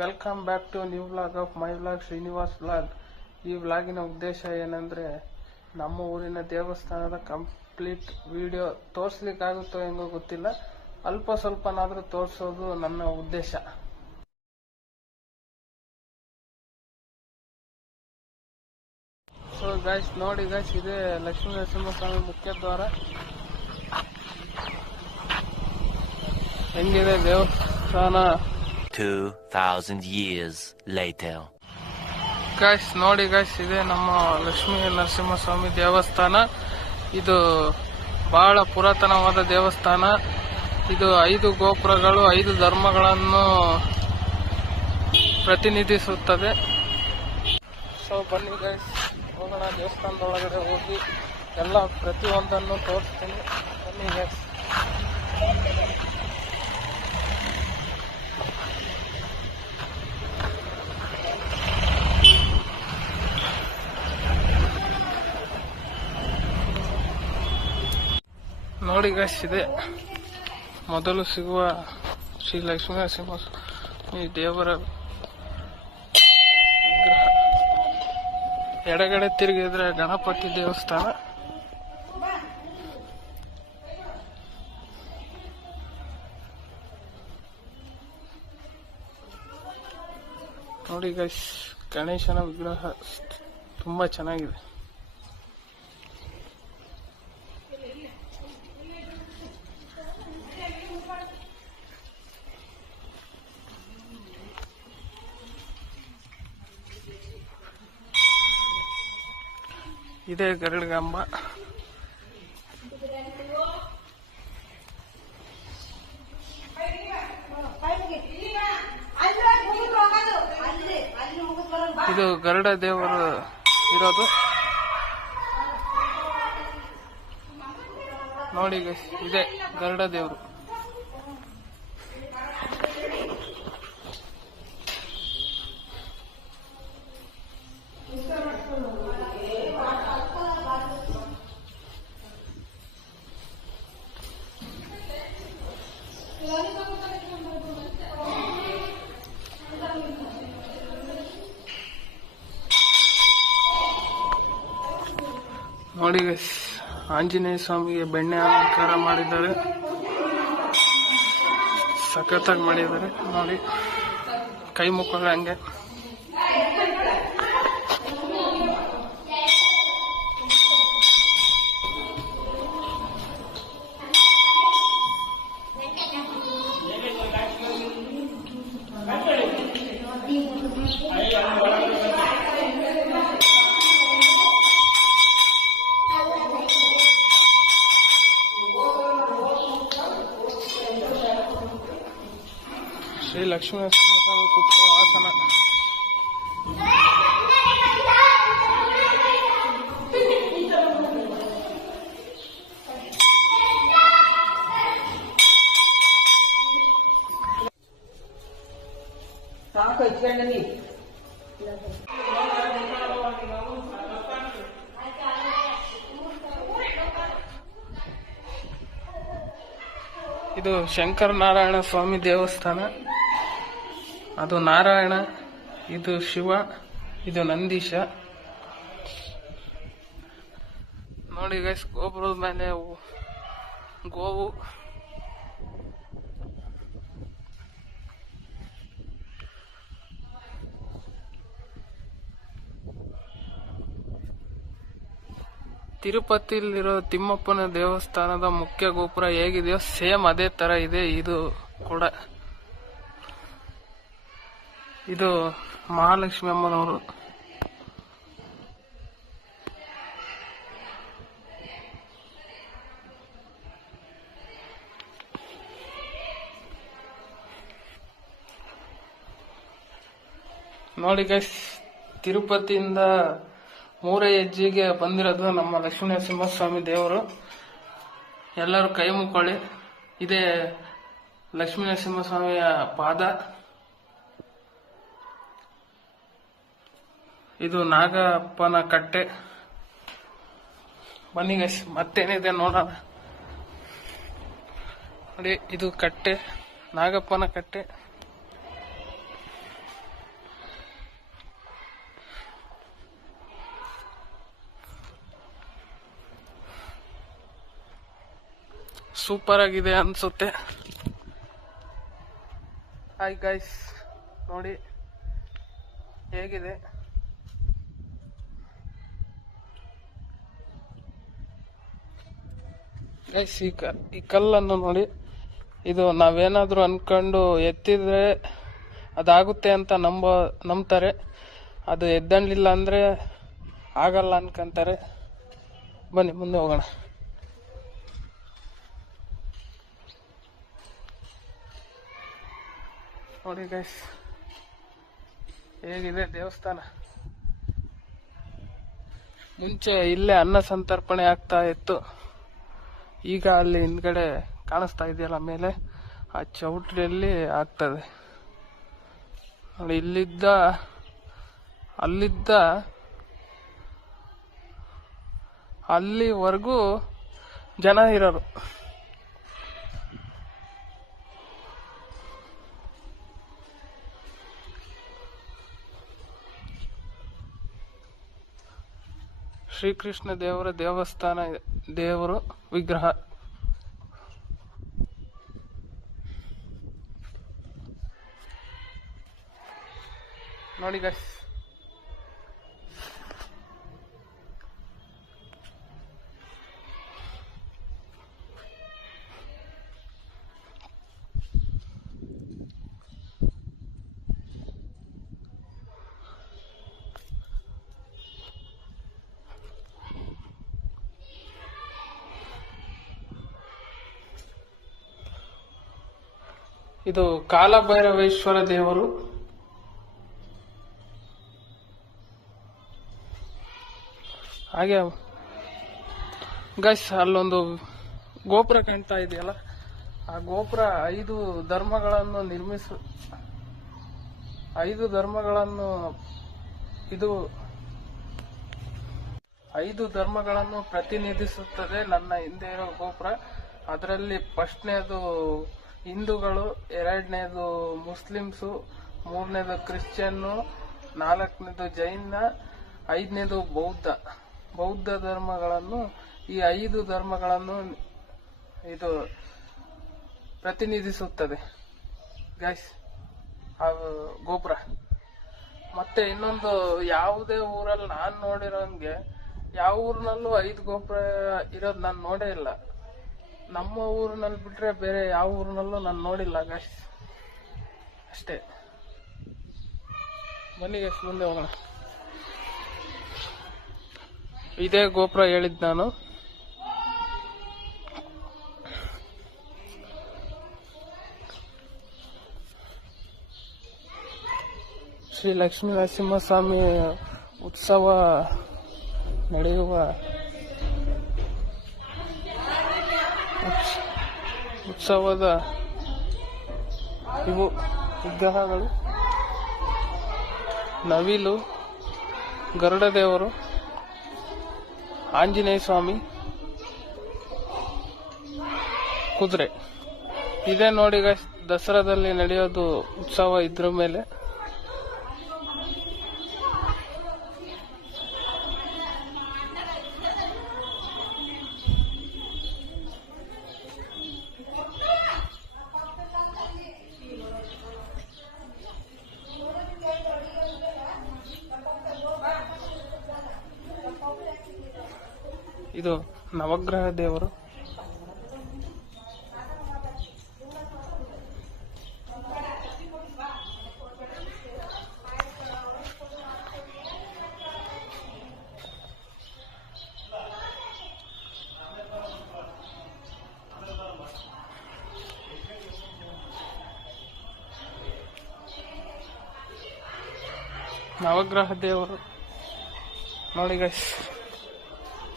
Welcome back to new vlog of my vlog Srinivas vlog. ಈ ವ್ಲಾಗಿನ ಉದ್ದೇಶ ಏನಂದ್ರೆ, ನಮ್ಮ ಊರಿನ ದೇವಸ್ಥಾನದ ಕಂಪ್ಲೀಟ್ ವಿಡಿಯೋ ತೋರಿಸ್ಲಿಕ್ಕಾಗುತ್ತೋ ಹೆಂಗೋ ಗೊತ್ತಿಲ್ಲ, ಅಲ್ಪ ಸ್ವಲ್ಪನಾದ್ರೂ ತೋರಿಸೋದು ನನ್ನ ಉದ್ದೇಶ. ಸೊ ಗೈಸ್ ನೋಡಿ ಗೈಸ್, ಇದೇ ಲಕ್ಷ್ಮೀ ನರಸಿಂಹಸ್ವಾಮಿ ಮುಖ್ಯ ದ್ವಾರ. ಹೆಂಗಿದೆ ದೇವಸ್ಥಾನ 2000 years later. ಗೈಸ್ ನೋಡಿ ಗೈಸ್, ಇದೆ ನಮ್ಮ ಲಕ್ಷ್ಮೀ ನರಸಿಂಹಸ್ವಾಮಿ ದೇವಸ್ಥಾನ. ಇದು ಬಹಳ ಪುರಾತನವಾದ ದೇವಸ್ಥಾನ. ಇದು 5 ಗೋಪುರಗಳು 5 ಧರ್ಮಗಳನ್ನು ಪ್ರತಿನಿಧಿಸುತ್ತದೆ. ಸೊ ಬನ್ನಿ ಗೈಸ್, ಹೋಗೋಣ ದೇವಸ್ಥಾನದೊಳಗಡೆ ಹೋಗಿ ಎಲ್ಲ ಪ್ರತಿಯೊಂದನ್ನು ತೋರಿಸ್ತೀನಿ. ಬನ್ನಿ ಗೈಸ್. ನೋಡಿ ಗೈಸ್, ಇದೆ ಮೊದಲು ಸಿಗುವ ಶ್ರೀ ಲಕ್ಷ್ಮೀ ನರಸಿಂಹಸ್ವಾಮಿ ದೇವರ ವಿಗ್ರಹ. ಎಡಗಡೆ ತಿರುಗಿದ್ರೆ ಗಣಪತಿ ದೇವಸ್ಥಾನ. ನೋಡಿ ಗೈಸ್, ಗಣೇಶನ ವಿಗ್ರಹ ತುಂಬಾ ಚೆನ್ನಾಗಿದೆ. ಇದೇ ಗರುಡಗಂಬ. ಇದು ಗರುಡ ದೇವರು ಇರೋದು. ನೋಡಿ ಗೈಸ್, ಇದೆ ಗರುಡ ದೇವರು. ನೋಡಿ ಗೈಸ್, ಆಂಜನೇಯ ಸ್ವಾಮಿಗೆ ಬೆಣ್ಣೆ ಅಲಂಕಾರ ಮಾಡಿದ್ದಾರೆ. ಸಖತ್ತಾಗಿ ಮಾಡಿದ್ದಾರೆ ನೋಡಿ, ಕೈ ಮುಕ್ಕೊಳ್ಳ ಹಂಗೆ. ಶ್ರೀ ಲಕ್ಷ್ಮೀ ನರಸಿಂಹಸ್ವಾಮಿ ಕೂತ್ಕೋ ಆಸನ. ಇದು ಶಂಕರನಾರಾಯಣ ಸ್ವಾಮಿ ದೇವಸ್ಥಾನ. ಅದು ನಾರಾಯಣ, ಇದು ಶಿವ, ಇದು ನಂದೀಶ. ನೋಡಿ ಗೈಸ್, ಗೋಪುರದ ಮೇಲೆ ಗೋವು. ತಿರುಪತಿಯಲ್ಲಿರೋ ತಿಮ್ಮಪ್ಪನ ದೇವಸ್ಥಾನದ ಮುಖ್ಯ ಗೋಪುರ ಹೇಗಿದೆಯೋ ಸೇಮ್ ಅದೇ ತರ ಇದೆ ಇದು ಕೂಡ. ಇದು ಮಹಾಲಕ್ಷ್ಮಿ ಅಮ್ಮನವರು. ನೋಡಿ ಗೈಸ್, ತಿರುಪತಿಯಿಂದ 3 ಹೆಜ್ಜೆಗೆ ಬಂದಿರೋದು ನಮ್ಮ ಲಕ್ಷ್ಮೀ ನರಸಿಂಹಸ್ವಾಮಿ ದೇವರು. ಎಲ್ಲರೂ ಕೈ ಮುಕ್ಕೊಳ್ಳಿ. ಇದೇ ಲಕ್ಷ್ಮೀ ನರಸಿಂಹಸ್ವಾಮಿಯ ಪಾದ. ಇದು ನಾಗಪ್ಪನ ಕಟ್ಟೆ. ಬನ್ನಿ ಗೈಸ್, ಮತ್ತೇನಿದೆ ನೋಡೋಣ. ನೋಡಿ, ಇದು ಕಟ್ಟೆ, ನಾಗಪ್ಪನ ಕಟ್ಟೆ. ಸೂಪರ್ ಆಗಿದೆ ಅನ್ಸುತ್ತೆ. ಹಾಯ್ ಗೈಸ್, ನೋಡಿ ಹೇಗಿದೆ. ಗೈಸ್, ಈ ಕಲ್ಲನ್ನು ನೋಡಿ. ಇದು ನಾವೇನಾದ್ರೂ ಅನ್ಕೊಂಡು ಎತ್ತಿದ್ರೆ ಅದಾಗುತ್ತೆ ಅಂತ ನಂಬ್ತಾರೆ. ಅದು ಎದ್ದಣ್ಲಿಲ್ಲ ಅಂದ್ರೆ ಆಗಲ್ಲ ಅನ್ಕಂತಾರೆ. ಬನ್ನಿ ಮುಂದೆ ಹೋಗೋಣ. ನೋಡಿ ಗೈಸ್, ಹೇಗಿದೆ ದೇವಸ್ಥಾನ. ಮುಂಚೆ ಇಲ್ಲೇ ಅನ್ನ ಸಂತರ್ಪಣೆ ಆಗ್ತಾ ಇತ್ತು. ಈಗ ಅಲ್ಲಿ ಹಿಂದ್ಗಡೆ ಕಾಣಿಸ್ತಾ ಇದೆಯಲ್ಲ ಮೇಲೆ, ಆ ಚೌಟ್ರಿಯಲ್ಲಿ ಆಗ್ತದೆ ನೋಡಿ. ಅಲ್ಲಿವರೆಗೂ ಜನ ಇರೋರು. ಶ್ರೀಕೃಷ್ಣ ದೇವರ ದೇವಸ್ಥಾನ, ದೇವರು ವಿಗ್ರಹ. ನೋಡಿ ಗೈಸ್, ಇದು ಕಾಲಭೈರವೇಶ್ವರ ದೇವರು. ಹಾಗೆ ಗೈಸ್, ಅಲ್ಲೊಂದು ಗೋಪುರ ಕಾಣ್ತಾ ಇದೆಯಲ್ಲ, ಆ ಗೋಪುರ 5 ಧರ್ಮಗಳನ್ನು ಪ್ರತಿನಿಧಿಸುತ್ತದೆ. ನನ್ನ ಹಿಂದೆ ಇರೋ ಗೋಪುರ. ಅದರಲ್ಲಿ ಫಸ್ಟ್ನೇದು ಹಿಂದೂಗಳು, 2ನೇದು ಮುಸ್ಲಿಮ್ಸು, 3ನೇದು ಕ್ರಿಶ್ಚಿಯನ್ನು, 4ನೇದು ಜೈನ, 5ನೇದು ಬೌದ್ಧ ಧರ್ಮಗಳನ್ನು, ಈ 5 ಧರ್ಮಗಳನ್ನು ಇದು ಪ್ರತಿನಿಧಿಸುತ್ತದೆ ಗೈಸ್, ಆ ಗೋಪುರ. ಮತ್ತೆ ಇನ್ನೊಂದು, ಯಾವುದೇ ಊರಲ್ಲಿ ನಾನು ನೋಡಿರೋಂಗೆ ಯಾವ ಊರಿನಲ್ಲೂ 5 ಗೋಪುರ ಇರೋದು ನಾನು ನೋಡೇ ಇಲ್ಲ. ನಮ್ಮ ಊರಿನಲ್ಲಿ ಬಿಟ್ರೆ ಬೇರೆ ಯಾವ ಊರಿನಲ್ಲೂ ನಾನು ನೋಡಿಲ್ಲ ಗೈಸ್. ಅಷ್ಟೇ. ಬನ್ನಿ ಗೈಸ್, ಮುಂದೆ ಹೋಗೋಣ. ಇದೇ ಗೋಪುರ ಹೇಳಿದ್ ನಾನು. ಶ್ರೀ ಲಕ್ಷ್ಮೀ ನರಸಿಂಹಸ್ವಾಮಿ ಉತ್ಸವ ನಡೆಯುವ ಉತ್ಸವದ ಇವು ವಿಗ್ರಹಗಳು. ನವಿಲು, ಗರುಡ ದೇವರು, ಆಂಜನೇಯ ಸ್ವಾಮಿ, ಕುದುರೆ. ಇದೇ ನೋಡಿ ಗೈಸ್, ದಸರಾದಲ್ಲಿ ನಡೆಯೋದು ಉತ್ಸವ. ಇದ್ರ ಮೇಲೆ ಇದು ನವಗ್ರಹ ದೇವರು. ನವಗ್ರಹ ದೇವರು ನೋಡಿ ಗೈಸ್.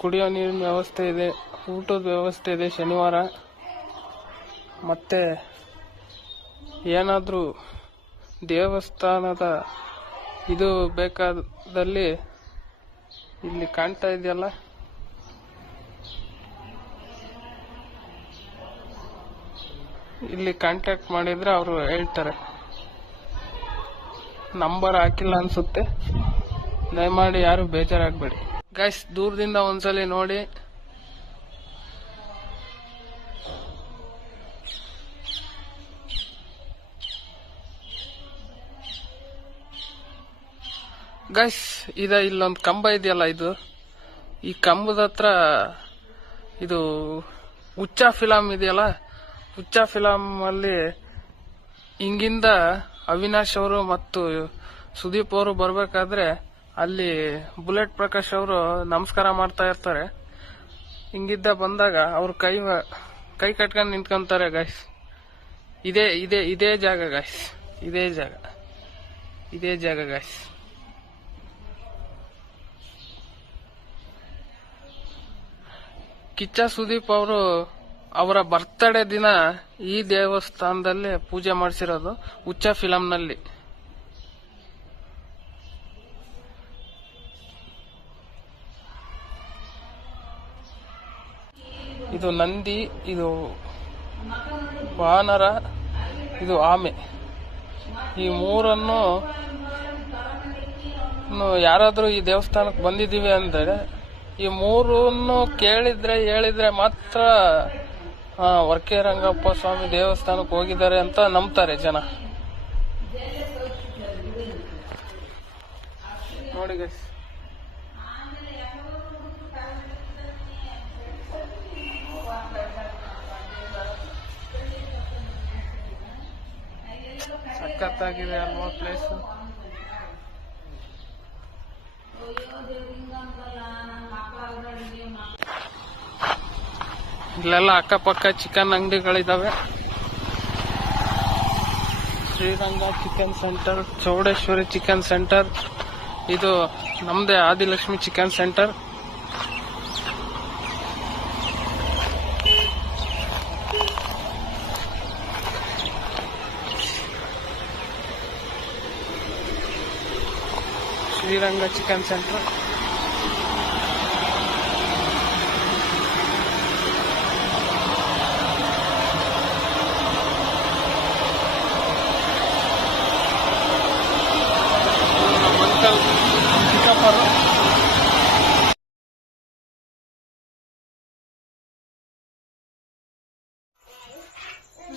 ಕುಡಿಯೋ ನೀರಿನ ವ್ಯವಸ್ಥೆ ಇದೆ, ಊಟದ ವ್ಯವಸ್ಥೆ ಇದೆ ಶನಿವಾರ. ಮತ್ತೆ ಏನಾದರೂ ದೇವಸ್ಥಾನದ ಇದು ಬೇಕಾದಲ್ಲಿ ಇಲ್ಲಿ ಕಾಣ್ತಾ ಇದೆಯಲ್ಲ, ಇಲ್ಲಿ ಕಾಂಟ್ಯಾಕ್ಟ್ ಮಾಡಿದ್ರೆ ಅವರು ಹೇಳ್ತಾರೆ. ನಂಬರ್ ಹಾಕಿಲ್ಲ ಅನ್ಸುತ್ತೆ, ದಯಮಾಡಿ ಯಾರು ಬೇಜಾರಾಗಬೇಡಿ ಗೈಸ್. ದೂರದಿಂದ ಒಂದ್ಸಲಿ ನೋಡಿ. ಗೈಸ್ ಇಲ್ಲೊಂದು ಕಂಬ ಇದೆಯಲ್ಲ, ಈ ಕಂಬದ ಹತ್ರ ಇದು ಹುಚ್ಚ ಫಿಲಂ ಇದೆಯಲ್ಲ, ಹುಚ್ಚ ಫಿಲಂ ಅಲ್ಲಿ ಹಿಂಗಿಂದ ಅವಿನಾಶ್ ಅವರು ಮತ್ತು ಸುದೀಪ್ ಅವರು ಬರ್ಬೇಕಾದ್ರೆ ಅಲ್ಲಿ ಬುಲೆಟ್ ಪ್ರಕಾಶ್ ಅವರು ನಮಸ್ಕಾರ ಮಾಡ್ತಾ ಇರ್ತಾರೆ. ಹಿಂಗಿದ್ದ ಬಂದಾಗ ಅವ್ರ ಕೈ ಕಟ್ಕೊಂಡು ನಿಂತ್ಕೊಂತಾರೆ ಗೈಸ್. ಇದೇ ಜಾಗ ಗೈಸ್, ಇದೇ ಜಾಗ ಗೈಸ್. ಕಿಚ್ಚ ಸುದೀಪ್ ಅವರು ಅವರ ಬರ್ತ್ಡೇ ದಿನ ಈ ದೇವಸ್ಥಾನದಲ್ಲೇ ಪೂಜೆ ಮಾಡಿಸಿರೋದು, ಹುಚ್ಚ ಫಿಲಂನಲ್ಲಿ. ಇದು ನಂದಿ, ಇದು ವಾನರ, ಇದು ಆಮೆ. ಈ ಮೂರನ್ನು ಯಾರಾದ್ರೂ ಈ ದೇವಸ್ಥಾನಕ್ಕೆ ಬಂದಿದ್ದೀವಿ ಅಂದ್ರೆ ಈ ಮೂರನ್ನು ಹೇಳಿದ್ರೆ ಮಾತ್ರ ವರ್ಕೆ ರಂಗಪ್ಪ ಸ್ವಾಮಿ ದೇವಸ್ಥಾನಕ್ಕೆ ಹೋಗಿದ್ದಾರೆ ಅಂತ ನಂಬ್ತಾರೆ ಜನ. ನೋಡಿ ಗೈಸ್, ಸಖತ್ತಾಗಿದೆ ಅಲ್ವಾ ಪ್ಲೇಸ್. ಇಲ್ಲೆಲ್ಲ ಅಕ್ಕಪಕ್ಕ ಚಿಕನ್ ಅಂಗಡಿಗಳಿದಾವೆ. Sriranga chicken centre, Chowdeshwari chicken centre, ಇದು ನಮ್ದೇ Adilakshmi chicken centre. Sriranga chicken centre.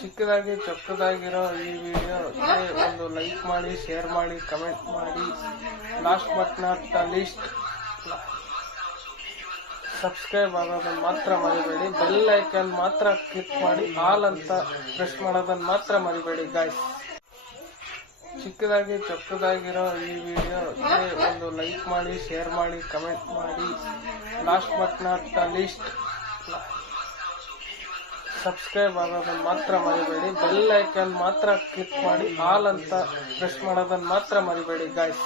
ಚಿಕ್ಕದಾಗಿ ಚೊಕ್ಕದಾಗಿರೋ ಈ ವಿಡಿಯೋಗೆ ಒಂದು ಲೈಕ್ ಮಾಡಿ, ಶೇರ್ ಮಾಡಿ, ಕಮೆಂಟ್ ಮಾಡಿ. Last but not the least, subscribe ಆಗೋದನ್ನ ಮಾತ್ರ ಮರಿಬೇಡಿ. ಬೆಲ್ ಐಕನ್ ಮಾತ್ರ ಕ್ಲಿಕ್ ಮಾಡಿ, ಆಲ್ ಅಂತ ಪ್ರೆಸ್ ಮಾಡೋದನ್ನ ಮಾತ್ರ ಮರಿಬೇಡಿ ಗಾಯ್ಸ್. ಚಿಕ್ಕದಾಗಿ ಚೊಕ್ಕದಾಗಿರೋ ಈ ವಿಡಿಯೋಗೆ ಒಂದು ಲೈಕ್ ಮಾಡಿ, ಶೇರ್ ಮಾಡಿ, ಕಮೆಂಟ್ ಮಾಡಿ. Last but not the least, subscribe ಆಗೋದನ್ನ ಮಾತ್ರ ಮರಿಬೇಡಿ. ಬೆಲ್ ಐಕನ್ ಮಾತ್ರ ಕ್ಲಿಕ್ ಮಾಡಿ, ಆಲ್ ಅಂತ ಪ್ರೆಸ್ ಮಾಡೋದನ್ನ ಮಾತ್ರ ಮರಿಬೇಡಿ ಗಾಯ್ಸ್.